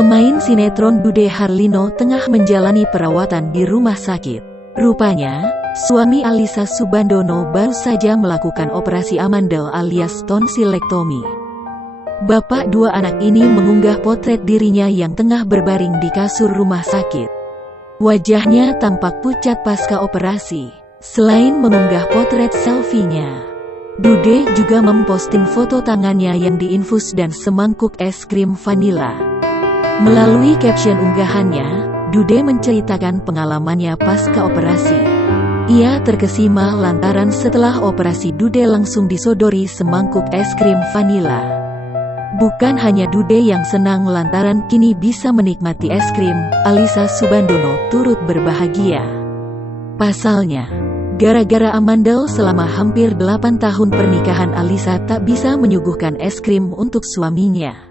Pemain sinetron Dude Harlino tengah menjalani perawatan di rumah sakit. Rupanya, suami Alyssa Soebandono baru saja melakukan operasi amandel alias tonsilektomi. Bapak dua anak ini mengunggah potret dirinya yang tengah berbaring di kasur rumah sakit. Wajahnya tampak pucat pasca operasi. Selain mengunggah potret selfie-nya, Dude juga memposting foto tangannya yang diinfus dan semangkuk es krim vanila. Melalui caption unggahannya, Dude menceritakan pengalamannya pasca operasi. Ia terkesima lantaran setelah operasi Dude langsung disodori semangkuk es krim vanila. Bukan hanya Dude yang senang lantaran kini bisa menikmati es krim, Alyssa Soebandono turut berbahagia. Pasalnya, gara-gara amandel selama hampir 8 tahun pernikahan, Alyssa tak bisa menyuguhkan es krim untuk suaminya.